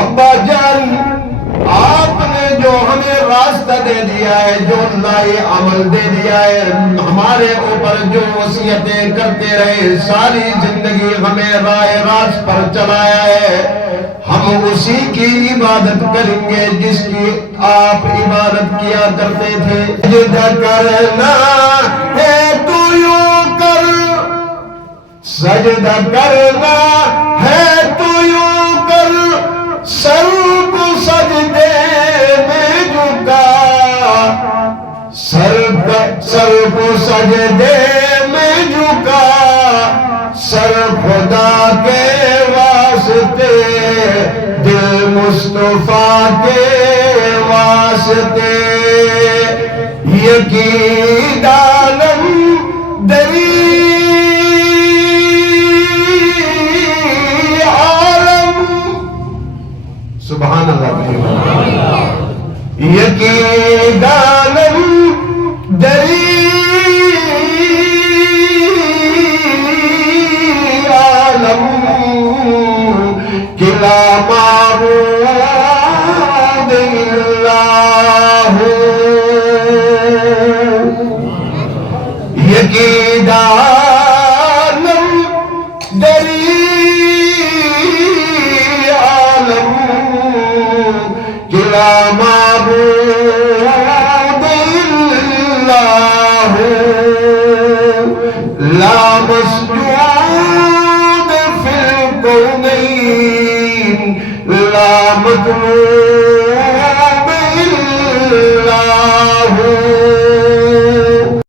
ابا جان آپ نے جو ہمیں راستہ دے دیا ہے، جو اللہ عمل دے دیا ہے، ہمارے اوپر جو وصیتیں کرتے رہے، ساری زندگی ہمیں راہ راست پر چلایا ہے، ہم اسی کی عبادت کریں گے جس کی آپ عبادت کیا کرتے تھے۔ سجدہ کرنا ہے تو یوں کر، سجدہ کرنا ہے تو یوں کر، سر کو سجدے میں جھکا، سر کو سجدے میں جھکا، سر خدا کے واسطے، دل مصطفیٰ کے واسطے، یقین عالم دری عالم، سبحان اللہ، یقین عالم دری عالم، کلا معبود اللہ، یقین عالم دری عالم، کلا معبود اللہ، لا مسجود فی الکونین، لا مطلوب